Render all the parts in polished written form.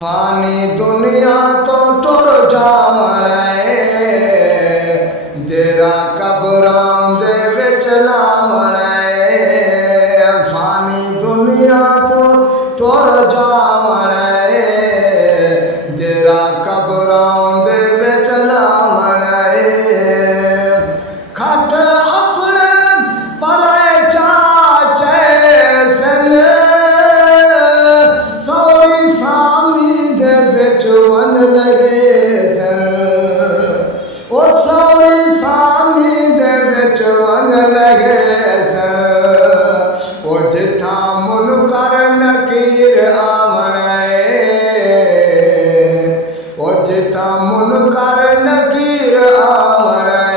फानी दुनिया तो टुर जावणे तेरा कबरां दे विच लावणे। फानी दुनिया तो टुर जावणे तेरा कबरां दे विच लावणे। खट अपने परे चाचे सन सौड़ी सामी दे विच वन लगे सन। ओ सौड़ी सामी दे विच वन लगे सन। ओ जिथा मुनकर नकीर आवणे ओ जिथा मुनकर नकीर आवणे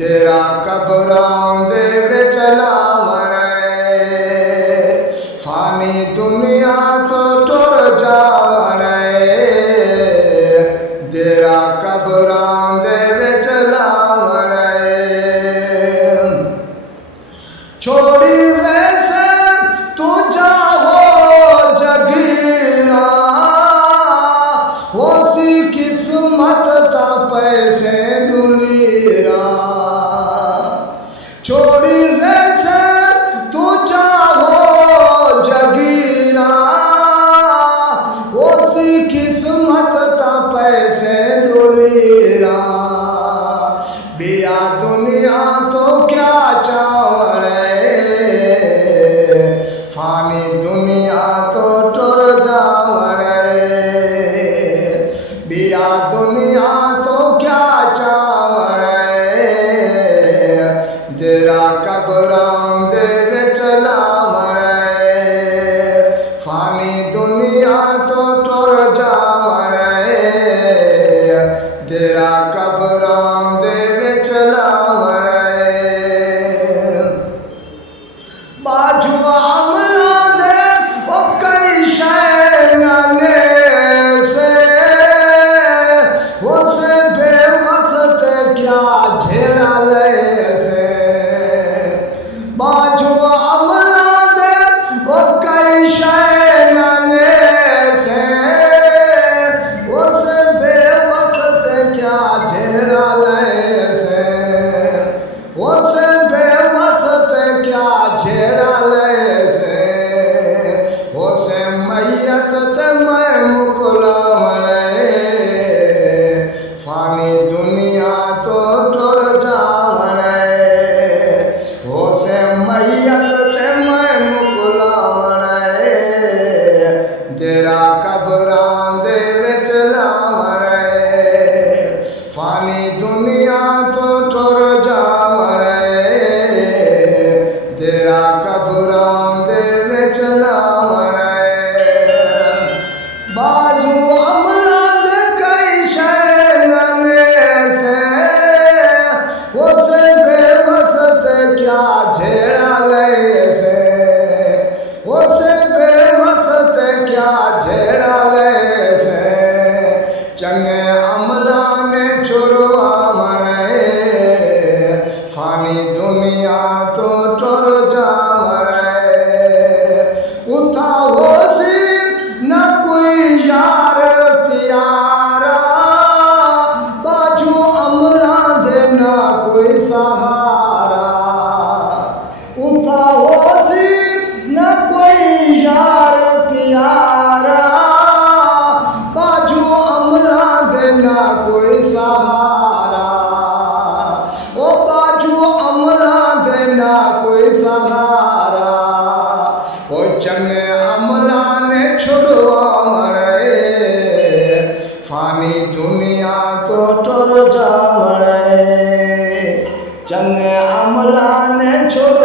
तेरा कबरां दे विच लावणे। फानी दुनिया तो टुर जावणे तेरा कबरां दे विच लावणे। छोड़ी वैसे तू जाओ जगीरा होसी किस्मत ता पैसे दुनीरा। छोड़ी वैसे तू जाओ जगीरा होसी किस्मत ता पैसे दुनीरा। बिया दुनिया तो क्या चावणे फानी दुनिया तो टुर जावणे। बिया दुनिया तो क्या चावणे तेरा कबरां दे विच लावणे। फानी दुनिया तो टुर जावणे तेरा कबरां दे विच लावणे। बाजू अमला दे ओ कई शै नाने से हो से बेबस ते क्या झेड़ा ले से। बाजू अमला दे ओ कई शै नाने से हो से बेबस ते क्या झेड़ा ले से। हो से बेबस ते क्या झेड़ा ले से। हो से मैयत ते मैं मुकलावणे फानी दुनिया तो टुर जावणे। हो से मैयत ते मैं मुकलावणे तेरा कबरां दे विच लावणे। फानी दुनिया तो टुर जावणे तेरा कबरां दे विच लावणे। बाजू अमला दे कई शै नाने से हो से बेबस ते क्या झेड़ा ले से। हो से बेबस ते क्या झेड़ा ले से। चंगे अमला ने छुड़वावणे फानी दुनिया तो टुर जावणे। उठा होसी न कोई यार प्यारा बाजू अमला दे ना कोई सहारा। उठा होसी न कोई यार प्यारा बाजू अमला दे ना कोई सहारा। ओ बाजू अमला दे ना कोई सहारा। ओ चंगे अमला ने छुड़वावणे फानी दुनिया तो टुर जावणे। चंगे अमला ने छुड़